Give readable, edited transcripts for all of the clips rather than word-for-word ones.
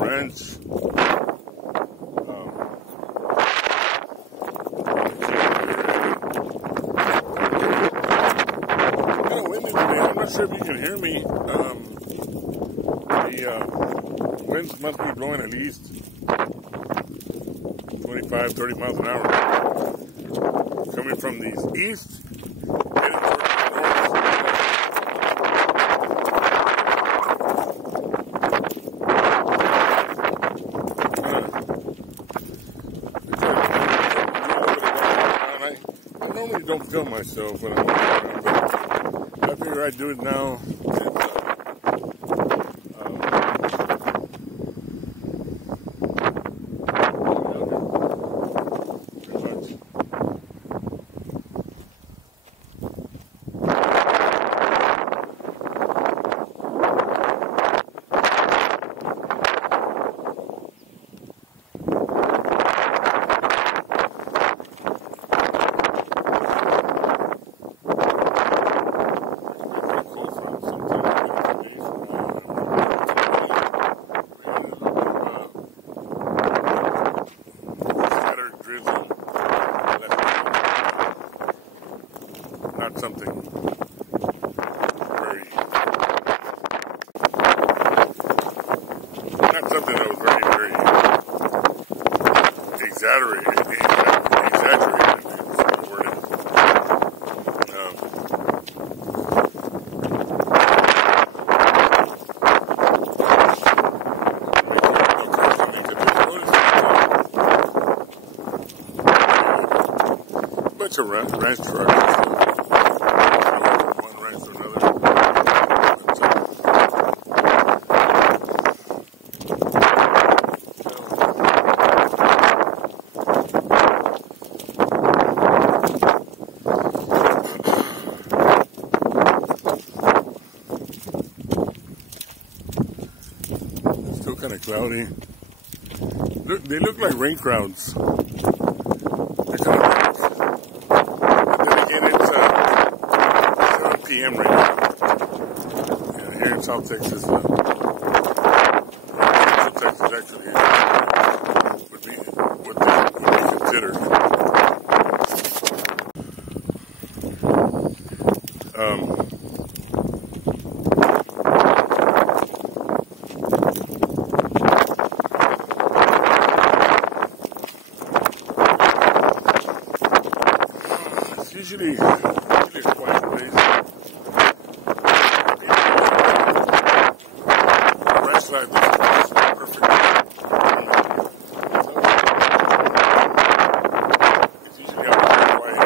ranch. Kind of windy today. I'm not sure if you can hear me. The winds must be blowing at least 25, 30 miles an hour. Coming from the east, heading towards the north. I normally don't film myself when I'm around, but I figure I'd do it now. Not something very, not something that was very, very exaggerated is the word. Bunch of ranch trucks. Still kind of cloudy. They look like rain clouds. They're kind of dark. But then again, it's 7 p.m. right now. Yeah, here in South Texas, Central Texas actually would be considered. Usually a quiet place. The ranch life is perfect. It's usually out very quiet.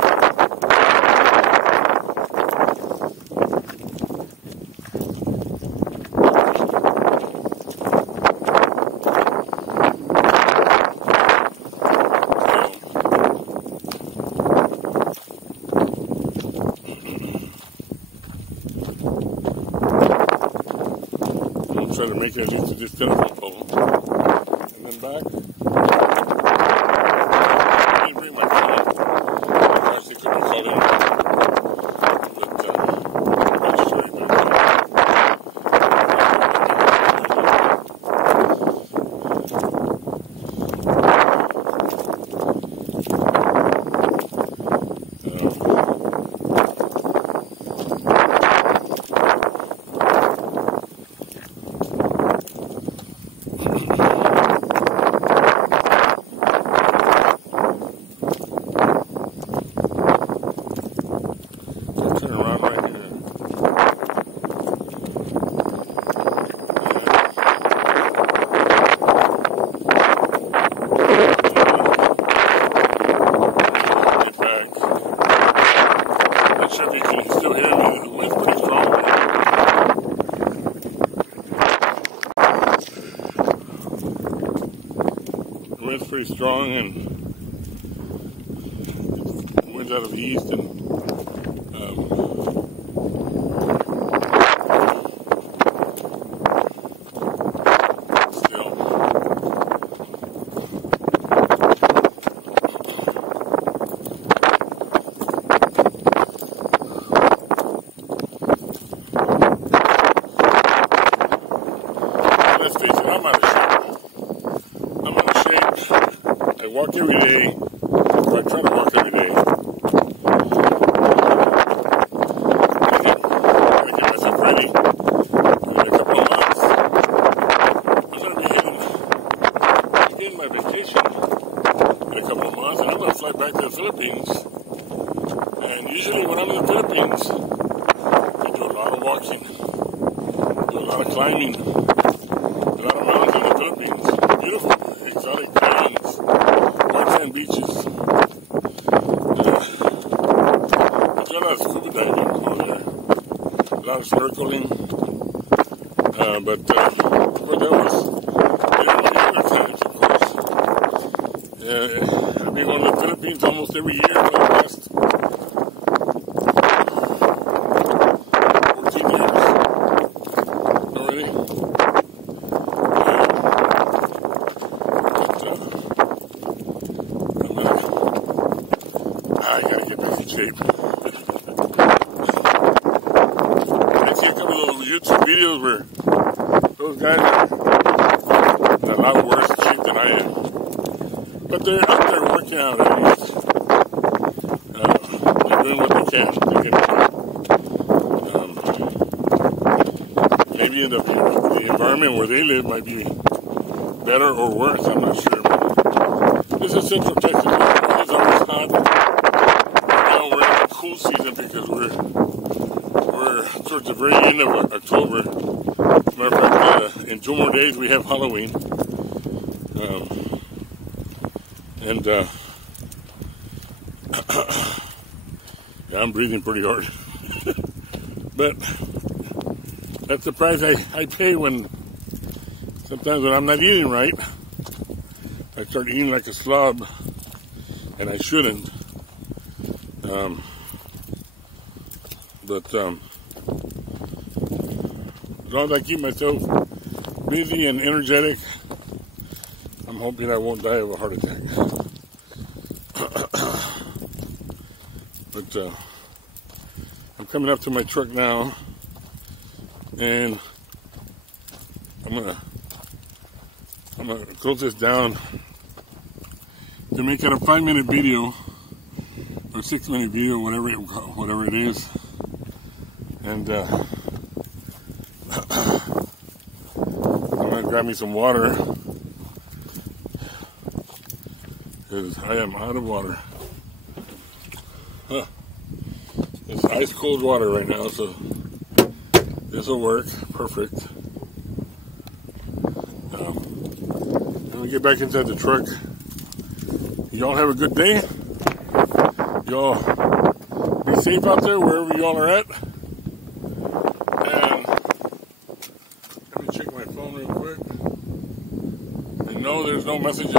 Try to make it at least to this telephone pole, and then back. I didn't bring my phone. I actually couldn't call in, but I'll just show you my phone. Wind's pretty strong, and winds out of the east, and still let's face it, I'm out of shape. I walk every day, or I try to walk every day. I get myself ready. In a couple of months, I'm going to be hitting my vacation in a couple of months, and I'm going to fly back to the Philippines. And usually when I'm in the Philippines, I do a lot of walking, do a lot of climbing, a lot of mountains in the Philippines, beautiful, exotic islands, white sand beaches. I do a lot of scuba diving over there, a lot of snorkeling, but of course that was in the other times, of course. I've been going to the Philippines almost every year for the last 14 years. Already. I gotta get back in shape. I see a couple of those YouTube videos where those guys are in a lot worse shape than I am. But they're out there working out at least. They're doing what they can to get maybe the environment where they live might be better or worse, I'm not sure. This is Central Texas. It's always hot. Now we're in the cool season because we're towards the very end of October. As a matter of fact, in 2 more days we have Halloween. Yeah, I'm breathing pretty hard. But that's the price I pay sometimes when I'm not eating right. I start eating like a slob, and I shouldn't. But as long as I keep myself busy and energetic, I'm hoping I won't die of a heart attack. But I'm coming up to my truck now, and I'm gonna close this down to make it a 5-minute video or 6-minute video, whatever it is, and I'm gonna grab me some water because I am out of water. It's ice cold water right now, so this will work perfect. Let me get back inside the truck. Y'all have a good day. Y'all be safe out there wherever y'all are at. And let me check my phone real quick. And no, there's no messages.